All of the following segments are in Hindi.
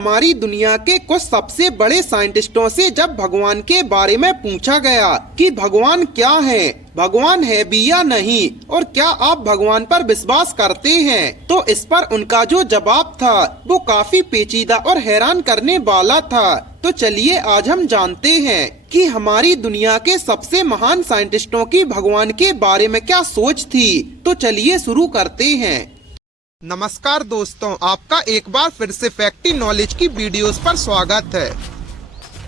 हमारी दुनिया के कुछ सबसे बड़े साइंटिस्टों से जब भगवान के बारे में पूछा गया कि भगवान क्या है, भगवान है भी या नहीं, और क्या आप भगवान पर विश्वास करते हैं, तो इस पर उनका जो जवाब था वो काफी पेचीदा और हैरान करने वाला था। तो चलिए आज हम जानते हैं कि हमारी दुनिया के सबसे महान साइंटिस्टों की भगवान के बारे में क्या सोच थी। तो चलिए शुरू करते हैं। नमस्कार दोस्तों, आपका एक बार फिर से फैक्टी नॉलेज की वीडियोस पर स्वागत है।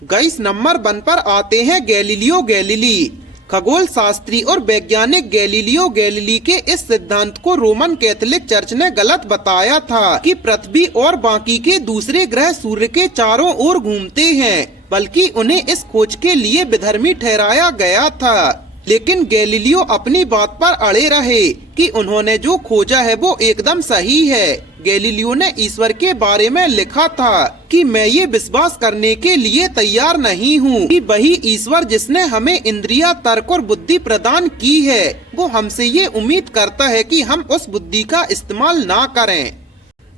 गाइस, नंबर 1 पर आते हैं गैलीलियो गैलीली। खगोल शास्त्री और वैज्ञानिक गैलीलियो गैलीली के इस सिद्धांत को रोमन कैथोलिक चर्च ने गलत बताया था कि पृथ्वी और बाकी के दूसरे ग्रह सूर्य के चारों ओर घूमते हैं, बल्कि उन्हें इस खोज के लिए विधर्मी ठहराया गया था। लेकिन गैलीलियो अपनी बात पर अड़े रहे कि उन्होंने जो खोजा है वो एकदम सही है। गैलीलियो ने ईश्वर के बारे में लिखा था कि मैं ये विश्वास करने के लिए तैयार नहीं हूँ कि वही ईश्वर जिसने हमें इंद्रियां, तर्क और बुद्धि प्रदान की है, वो हमसे ये उम्मीद करता है कि हम उस बुद्धि का इस्तेमाल ना करें।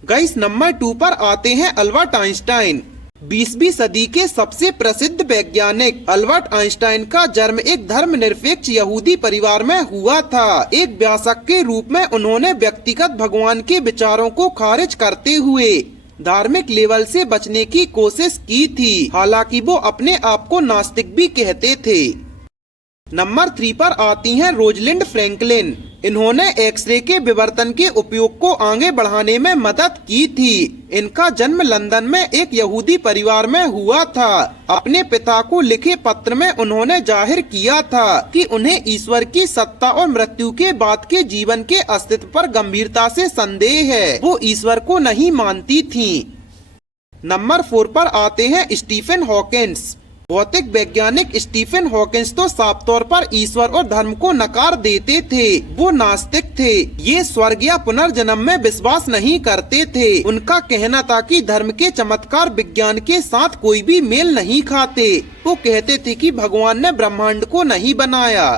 गाइस, नंबर 2 पर आते हैं अल्बर्ट आइंस्टाइन। 20वीं सदी के सबसे प्रसिद्ध वैज्ञानिक अल्बर्ट आइंस्टाइन का जन्म एक धर्मनिरपेक्ष यहूदी परिवार में हुआ था। एक व्यासक के रूप में उन्होंने व्यक्तिगत भगवान के विचारों को खारिज करते हुए धार्मिक लेवल से बचने की कोशिश की थी, हालांकि वो अपने आप को नास्तिक भी कहते थे। नंबर 3 पर आती हैं रोजलिंड फ्रैंकलिन। इन्होंने एक्सरे के विवर्तन के उपयोग को आगे बढ़ाने में मदद की थी। इनका जन्म लंदन में एक यहूदी परिवार में हुआ था। अपने पिता को लिखे पत्र में उन्होंने जाहिर किया था कि उन्हें ईश्वर की सत्ता और मृत्यु के बाद के जीवन के अस्तित्व पर गंभीरता से संदेह है। वो ईश्वर को नहीं मानती थी। नंबर 4 पर आते हैं स्टीफन हॉकिंस। भौतिक वैज्ञानिक स्टीफन हॉकिंस तो साफ तौर पर ईश्वर और धर्म को नकार देते थे। वो नास्तिक थे। ये स्वर्ग या पुनर्जन्म में विश्वास नहीं करते थे। उनका कहना था कि धर्म के चमत्कार विज्ञान के साथ कोई भी मेल नहीं खाते। वो कहते थे कि भगवान ने ब्रह्मांड को नहीं बनाया।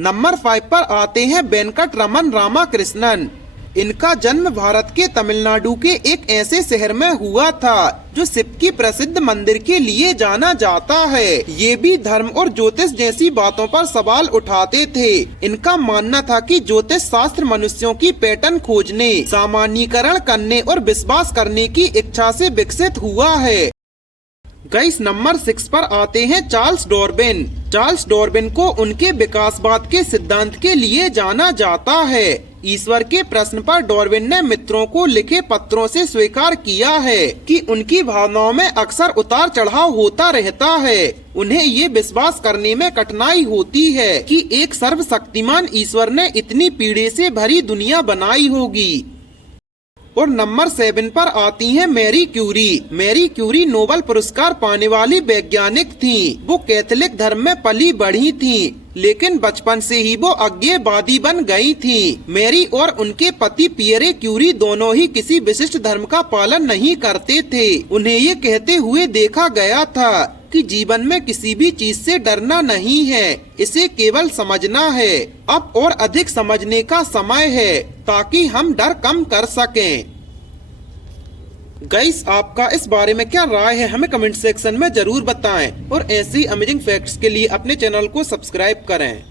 नंबर 5 पर आते हैं वेंकट रमन रामाकृष्णन। इनका जन्म भारत के तमिलनाडु के एक ऐसे शहर में हुआ था जो शिव की प्रसिद्ध मंदिर के लिए जाना जाता है। ये भी धर्म और ज्योतिष जैसी बातों पर सवाल उठाते थे। इनका मानना था कि ज्योतिष शास्त्र मनुष्यों की पैटर्न खोजने, सामान्यीकरण करने और विश्वास करने की इच्छा से विकसित हुआ है। गाइस, नंबर 6 पर आते हैं चार्ल्स डार्विन। चार्ल्स डार्विन को उनके विकासवाद के सिद्धांत के लिए जाना जाता है। ईश्वर के प्रश्न पर डार्विन ने मित्रों को लिखे पत्रों से स्वीकार किया है कि उनकी भावनाओं में अक्सर उतार चढ़ाव होता रहता है। उन्हें ये विश्वास करने में कठिनाई होती है कि एक सर्वशक्तिमान ईश्वर ने इतनी पीड़े से भरी दुनिया बनाई होगी। और नंबर 7 पर आती हैं Marie Curie. Marie Curie Nobel पुरस्कार पाने वाली वैज्ञानिक थीं। वो कैथोलिक धर्म में पली बढ़ी थीं, लेकिन बचपन से ही वो अज्ञेयवादी बन गई थीं। मैरी और उनके पति पियरे क्यूरी दोनों ही किसी विशिष्ट धर्म का पालन नहीं करते थे। उन्हें ये कहते हुए देखा गया था कि जीवन में किसी भी चीज से डरना नहीं है, इसे केवल समझना है। अब और अधिक समझने का समय है ताकि हम डर कम कर सकें। गाइस, आपका इस बारे में क्या राय है, हमें कमेंट सेक्शन में जरूर बताएं और ऐसी अमेजिंग फैक्ट्स के लिए अपने चैनल को सब्सक्राइब करें।